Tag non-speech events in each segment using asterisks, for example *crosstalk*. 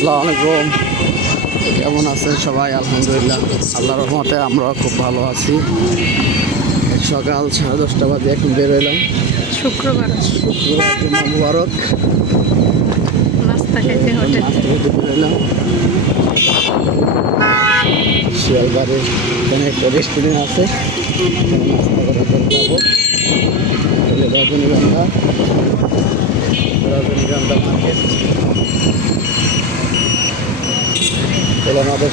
আসসালামু আলাইকুম কেমন আছেন সবাই আলহামদুলিল্লাহ আল্লাহ রহমতে আমরা খুব ভালো আছি সকাল সাড়ে দশটা বাজে এখন বেরোলাম শুক্রবার শুক্রবার জুম্মা মুবারক নাস্তা খেতে হোটেল নাস্তা খেতে বেরোলাম শিয়ালবাড়ি এখানে একটা রেস্টুরেন্ট আছে নাস্তা যাব রজনীগন্ধা রজনীগন্ধা মার্কেট তাহলে আমাদের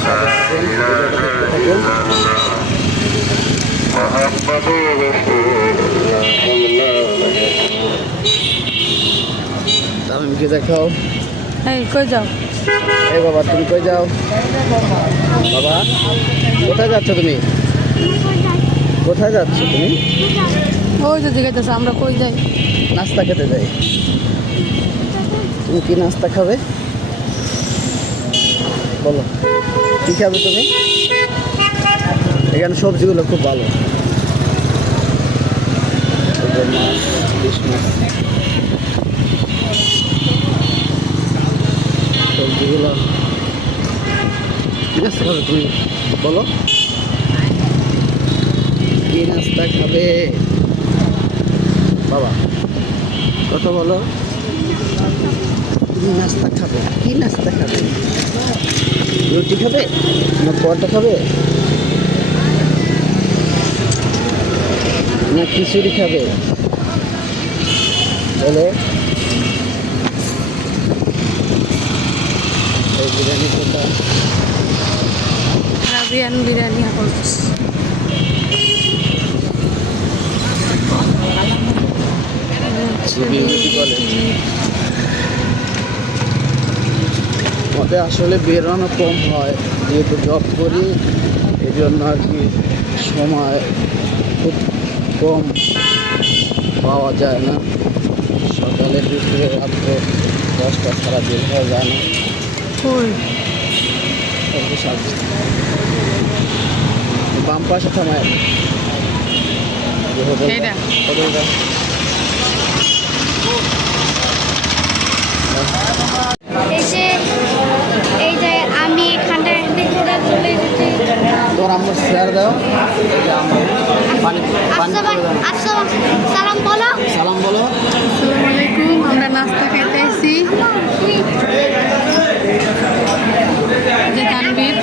তামিমকে দেখাও। এই কই যাও? এই বাবা তুমি কই যাও? বাবা কোথায় যাচ্ছ তুমি? কোথায় যাচ্ছ তুমি? ওই তো জিজ্ঞাসা আমরা কই যাই? নাস্তা খেতে যাই। তুমি কি নাস্তা খাবে? কি খাবে তুমি? এখানে সবজিগুলো খুব ভালো। তুমি? বলো। কি নাস্তা খাবে? বাবা, কথা বলো। নাস্তা খাবে? কি নাস্তা খাবে? রুটি খাবে না পরোটা খাবে? না খিচুড়ি খাবে? বলো। বিরিয়ানি কোনটা? রাবিয়ান বিরিয়ানি এখন বিউটি বলে। আমাদের আসলে বেরোনো কম হয় যেহেতু জব করি এই জন্য আর কি সময় খুব কম পাওয়া যায় না। সকালে দুপুরে রাত্র দশটা ছাড়া বের হওয়া যায় না। বাম পাশে থামায় এইটা? হোটেলটা এই যে এই যে আমি এখানটায় ঘোরা চলে এসেছি তোর আমার শেয়ার দাও। পানি পানি করে সালাম বলো। সালাম বলো। আসসালামু আমরা নাস্তা খেতে এসেছি। যে তানবীর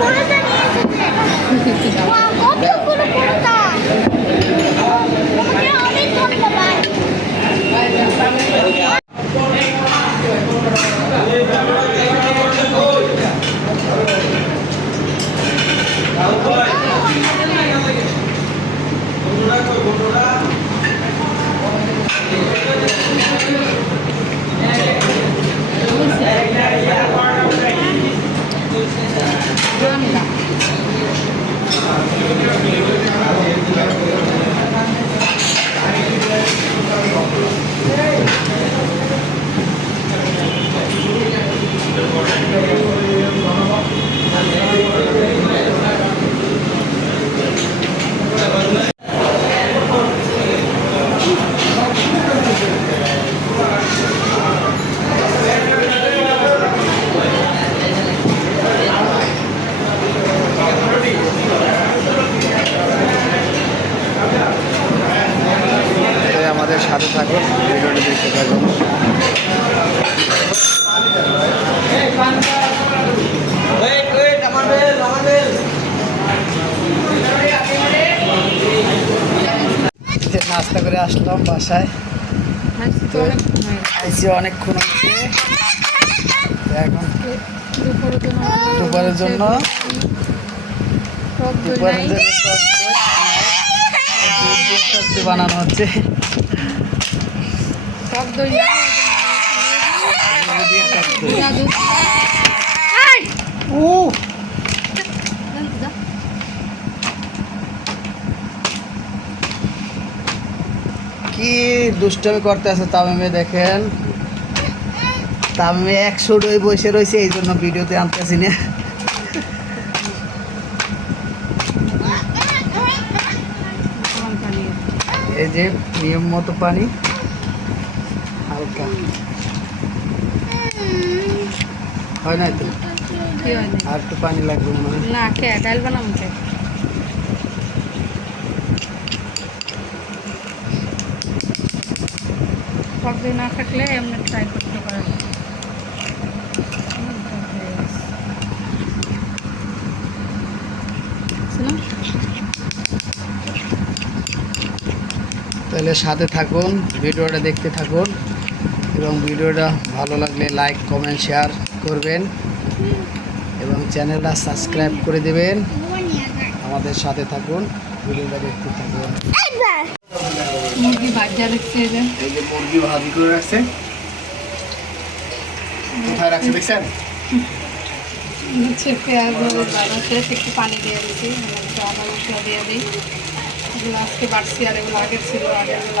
পরোটা নিয়ে এসেছে। *laughs* সাথে থাকুন ভিডিওটি দেখতে নাস্তা করে আসলাম বাসায়। তো অনেকক্ষণ হচ্ছে এখন জন্য। দুপুরের জন্য বানানো হচ্ছে টক দই ও কি দুষ্টামি করতে আছে তামিমে দেখেন। তামিমে একশো ডই বসে রয়েছে এই জন্য ভিডিওতে আনতেছি না। এই যে নিয়ম মতো পানি। হালকা হয় না তো? আর একটু পানি লাগবে মনে হয়। না কে ডাল বানাবো কে? টক না থাকলে এমনি ট্রাই করতে পারেন। তাহলে সাথে থাকুন ভিডিওটা দেখতে থাকুন। এবং ভিডিওটা ভালো লাগলে লাইক কমেন্ট শেয়ার করবেন এবং চ্যানেলটা সাবস্ক্রাইব করে দেবেন। আমাদের সাথে থাকুন, ভিডিওটা দেখতে থাকুন। মুরগি মুরগি করে একটু পানি দিয়ে দিচ্ছি আজকে বাড়ছি আর এগুলো আগের ছিল আগে এগুলো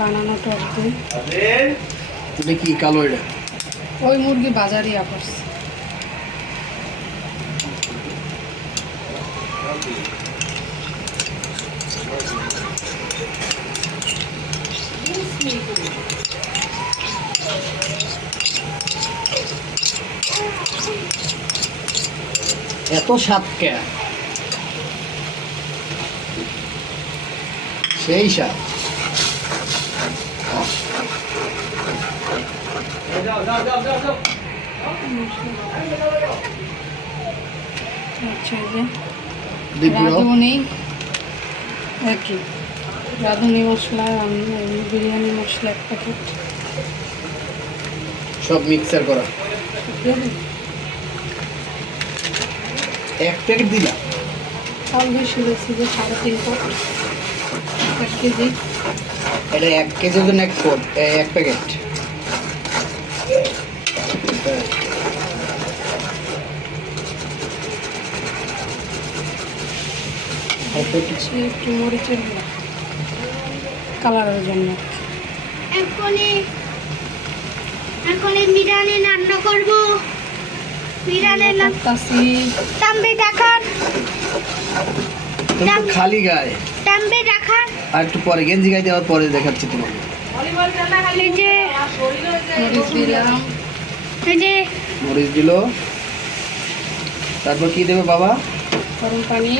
বানানো এটা কি কালো এটা? ওই মুরগি বাজারে আপস। এত স্বাদ কে? সেই স্বাদ। আচ্ছা এই যে দিগুলো রাঁধুনি মশলা বিরিয়ানি মশলা এক প্যাকেট। সব মিক্সার করা। এক প্যাকেট দিলা চাল বেশি বেশি যে সাড়ে তিন এক কেজি। এটা এক কেজির জন্য এক কোট এক প্যাকেট। সে একটু মরিচের গুঁড়া কালারের জন্য। এখনই এখনই বিরিয়ানি রান্না করব। বিরিয়ানি রান্না করতাছি। দেখান। খালি গায়ে। দেখান। আর একটু পরে গেঞ্জি গায়ে দেওয়ার পরে দেখাচ্ছি তোমাকে। মরিচ দিল। তারপর কি দেবে বাবা? গরম পানি।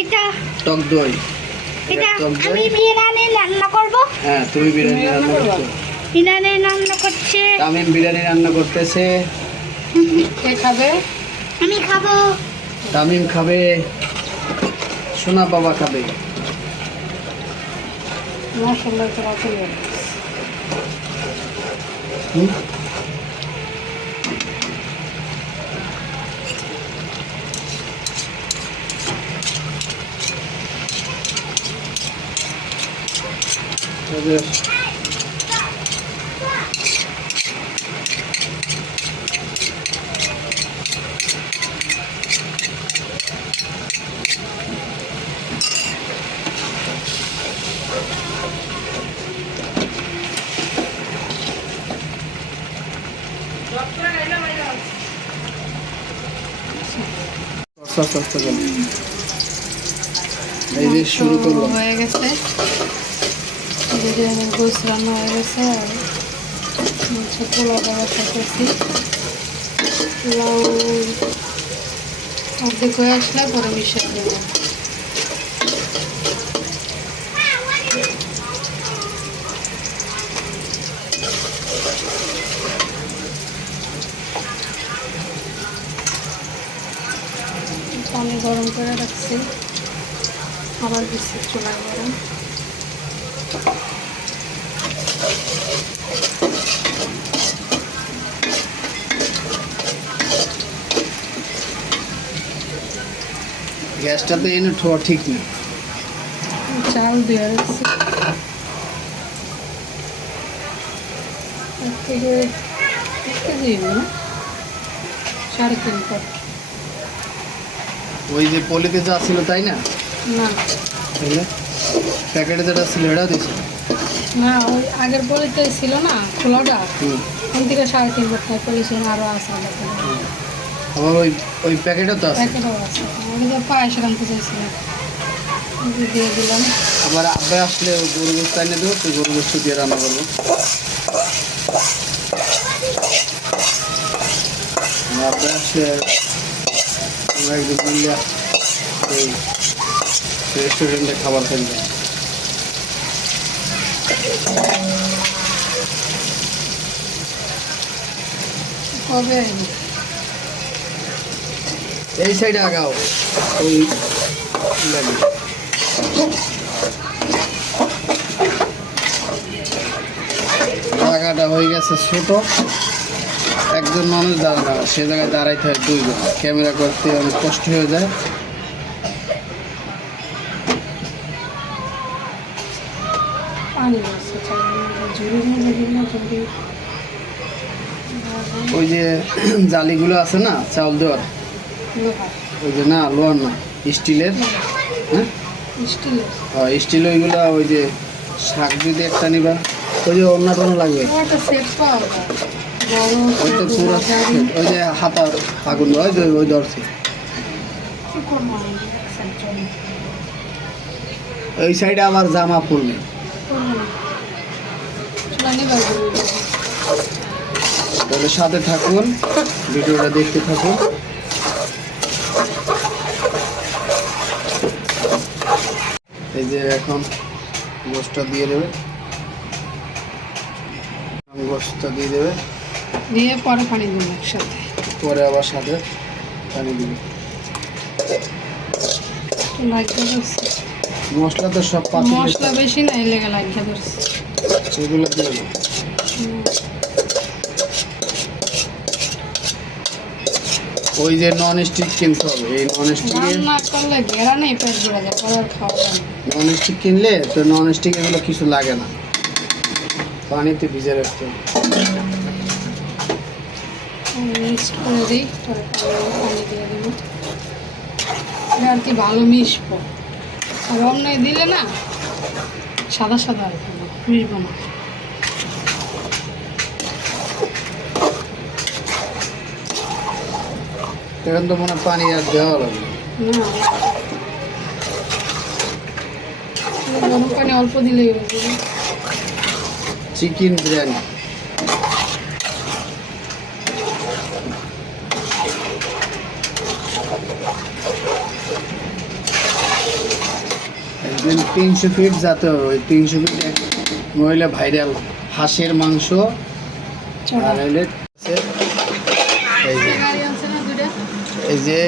এটা টক দই। এটা আমি বিরিয়ানি রান্না করব। হ্যাঁ তুমি বিরিয়ানি রান্না রান্না করছ। বিরিয়ানি রান্না করছে। তামিম বিরিয়ানি রান্না করতেছে। কে খাবে? আমি খাব। তামিম খাবে। সোনা বাবা খাবে। মশলা তো রাখতে হুম? তবে আস্তে আস্তে করে এই যে শুরু করল হয়ে গেছে। বিরিয়ানির গোস রান্না হয়ে গেছে আর হচ্ছে পোলাও ব্যবস্থা করছি পোলাও অর্ধেক হয়ে আসলে পরে মিশিয়ে দেবো পানি গরম করে রাখছি। আবার দিচ্ছি চুলায় গরম। গ্যাসটা তো এনে ঠোয়া ঠিক না চাল দিয়ে রাখছি এক থেকে এক কেজি সাড়ে তিন কাপ। ওই যে পলিতে যা ছিল তাই না? না। তাহলে প্যাকেটে যেটা ছিল এটাও দিয়েছে। না ওই আগের বলিতে ছিল না খোলাটা? ওখান থেকে সাড়ে তিন আরও আছে আবার ওই ওই তো আছে। প্যাকেটও পায়েস রাখতে চাইছিলাম ওই দিয়ে দিলাম। আবার আব্বাই আসলে ওই গরু গোস্ত এনে দেবো তো গরু গোস্ত দিয়ে রান্না করব। আব্বাই আসলে আমরা একদিন মিলিয়া এই রেস্টুরেন্টে খাবার খাইলাম কবে? এই সাইডে আগাও। ওই লাগে জায়গাটা হয়ে গেছে ছোট। একজন মানুষ দাঁড়ানো সে জায়গায় দাঁড়াইতে হয় দুইজন। ক্যামেরা করতে অনেক কষ্ট হয়ে যায়। ওই যে *clears throat* জালিগুলো আছে না চাউল দেওয়ার? ওই যে না লোহার না স্টিলের? হ্যাঁ। স্টিলের। হ্যাঁ, স্টিল ওইগুলো ওই যে শাক যদি একটা নিবা। ওই যে অন্য কোনো লাগবে? ওই যে হাতার আগুন ওই ওই ধরছে। ওই সাইডে আবার জামা পড়বে। তাহলে সাথে থাকুন, ভিডিওটা দেখতে থাকুন এই যে এখন গোষ্ঠটা দিয়ে দেবে গোষ্ঠটা দিয়ে দেবে দিয়ে পরে পানি দেবো একসাথে। পরে আবার সাথে পানি দিবে। মশলা তো সব মশলা বেশি না এই লেগে লাগিয়ে ধরছি। সেগুলো দিয়ে ওই যে নন স্টিক কিনতে হবে এই নন স্টিকে রান্না করলে ঘেরা নেই পেট ভরে যায় পরে খাওয়া নন স্টিক কিনলে তো নন স্টিক এগুলো কিছু লাগে না। পানিতে ভিজে রাখতে হবে। মিক্সড করে দিই পানি দিয়ে দেবো। এটা আর কি ভালো মিশবো। আর অন্য দিলে না সাদা সাদা আর মিশবো না। এখন তো মনে হয় পানি আর দেওয়া লাগবে। গরম পানি অল্প দিলেই চিকেন বিরিয়ানি। তিনশো ফিট যেতে ওই তিনশো ফিট মহিলা ভাইরাল হাঁসের মাংস আর হইলে এই যে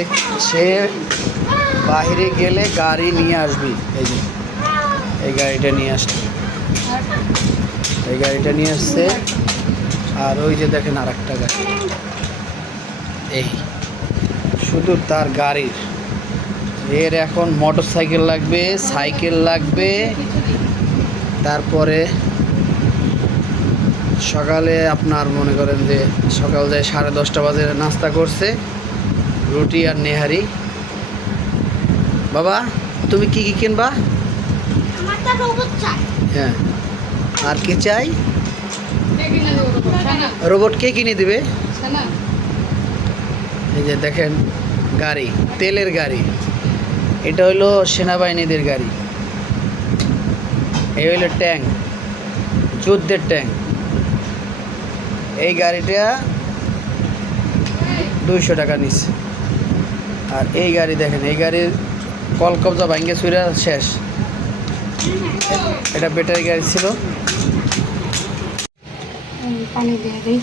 সে বাইরে গেলে গাড়ি নিয়ে আসবি। এই যে এই গাড়িটা নিয়ে আসছে। এই গাড়িটা নিয়ে আসছে। আর ওই যে দেখেন আর একটা গাড়ি। এই শুধু তার গাড়ির। এর এখন মোটর সাইকেল লাগবে সাইকেল লাগবে। তারপরে সকালে আপনার মনে করেন যে সকাল যায় সাড়ে দশটা বাজে নাস্তা করছে রুটি আর নেহারি। বাবা তুমি কি কি কিনবা? হ্যাঁ। আর কি চাই? কিনে রোবট? কে কিনে দিবে? এই যে দেখেন গাড়ি তেলের গাড়ি। এটা হলো সেনাবাহিনীদের গাড়ি। এই হলো ট্যাঙ্ক যুদ্ধের ট্যাঙ্ক। এই গাড়িটা দুইশো টাকা নিচ্ছে আর এই গাড়ি দেখেন এই গাড়ির কল কবজা ভাঙ্গে চুরা শেষ। এটা ব্যাটারি গাড়ি ছিল। পানি দিয়ে দিই।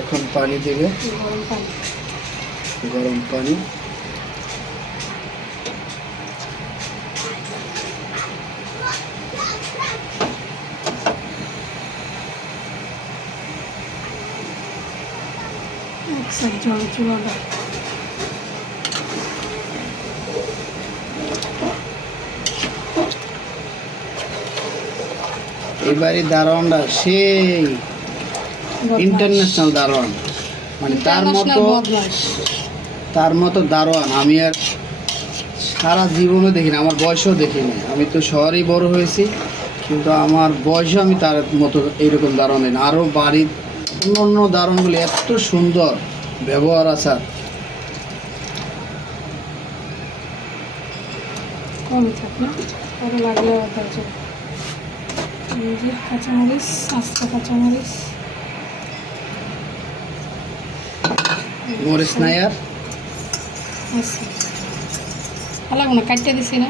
এখন পানি দেবে। গরম পানি। গরম পানি। এই বাড়ির দারোয়ানটা সেই ইন্টারন্যাশনাল দারোয়ান। মানে তার মতো তার মতো দারোয়ান আমি আর সারা জীবনে দেখিনি আমার বয়সও দেখিনি। আমি তো শহরেই বড় হয়েছি কিন্তু আমার বয়সও আমি তার মতো এইরকম দারোয়ান দেখিনি আরও বাড়ির অন্য অন্য দারোয়ানগুলি এত সুন্দর। ব্যবহার আচার কমই থাক লাগলে এই যে কাঁচামরিচ আস্তা কাঁচামরিচ। নায়ার আছে ভালো লাগবে না কাটতে দিছি না?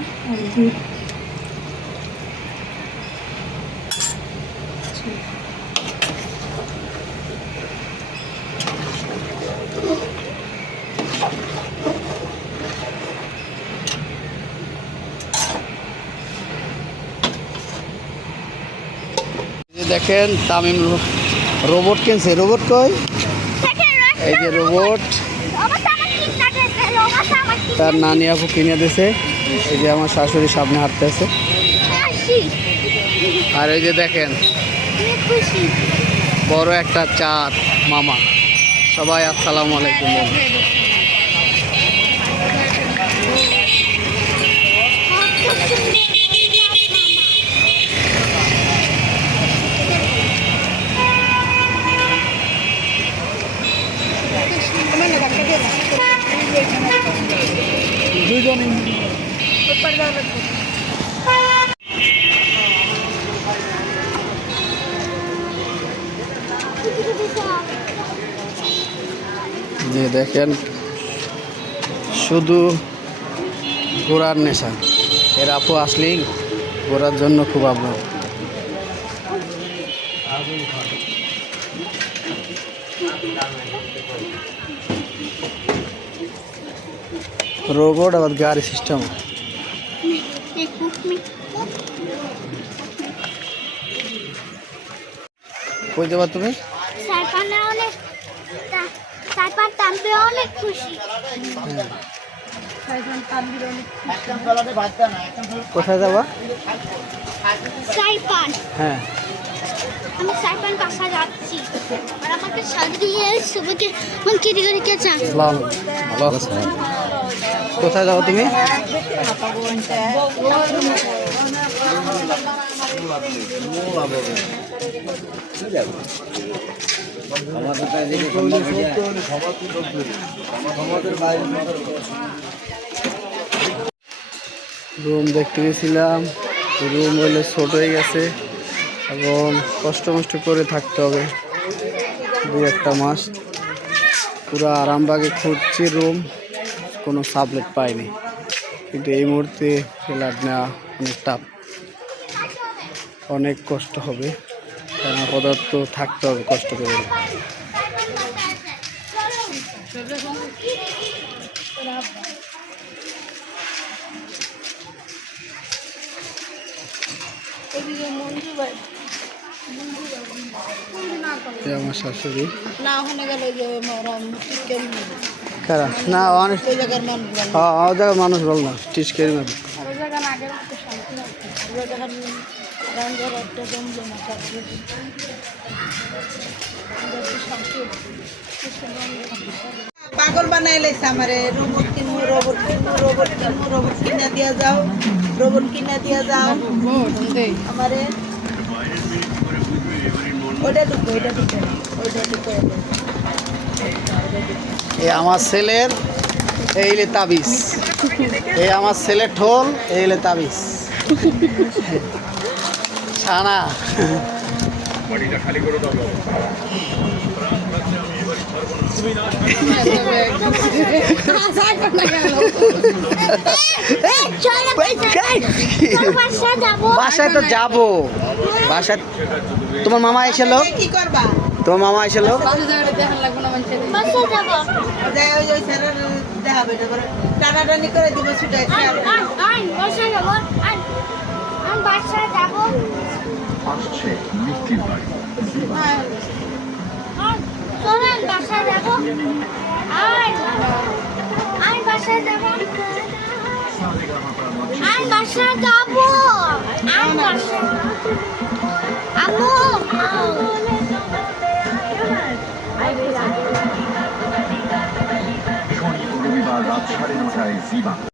দেখেন তামিম রোবট কিনছে। রোবট কই? এই যে রোবট। তার নানি আপু কিনে দিছে। এই যে আমার শাশুড়ি সামনে হাঁটতেছে। আর এই যে দেখেন বড় একটা চাঁদ মামা। সবাই আসসালামু আলাইকুম। বলুন। যে দেখেন শুধু ঘোরার নেশা। এর আপু আসলেই ঘোরার জন্য খুব আগ্রহ। রোবট আবার গাড়ি সিস্টেম কই দেবা তুমি সাইপানে অনেক সাইপান টানতে অনেক খুশি কোথায় যাবা সাইপান হ্যাঁ আমি সাইপান বাসা যাচ্ছি আর আমাকে সাজিয়ে সবাইকে মন কেটে করে কেচা সালাম ভালো আছো? কোথায় যাও তুমি? রুম দেখতে গেছিলাম। রুম হলে ছোট হয়ে গেছে এবং কষ্ট মষ্ট করে থাকতে হবে। দু একটা মাস। পুরো আরামবাগে খুঁজছি রুম। কোনো সাবলেট পাইনি। কিন্তু এই মুহূর্তে ফ্ল্যাট নেওয়া অনেক টাফ অনেক কষ্ট হবে। কেন পদার্থ থাকতে হবে কষ্ট করে। আমার শাশুড়ি। না ওখানে গেলে যে কারা? না, অনেক জায়গার মানুষ বলে। না, টিস কেরি মারবে আর ওই জায়গা না আগের মতো শান্তি লাগছে ওই জায়গার রান্নার একটা জমজমা থাকবে পাগল বানাই লাইছে আমারে রোবট কিনবো রোবট কিনবো রোবট কিনবো রোবট কিনা দিয়া যাও রোবট কিনা দিয়া যাও। আমারে ওইটা ঢুকো ওইটা ঢুকো ওইটা ঢুকো এই আমার ছেলের এই লে তাবিজ। এই আমার ছেলের ঠোল এই লে তাবিজ। ছানা। বাসা বাসায় তো যাব। বাসায় তোমার মামা এসেলো? কি করবা? তোমার মামা যাবে যাব করে টানাটানি করে দিব ছুটে যাব যাব আসছে মিষ্টির বাড়ি। চলেন বাসা যাব আন আন বাসা যাব আন বাসা যাব আন বাসা আম্মু। 8割の対ー番。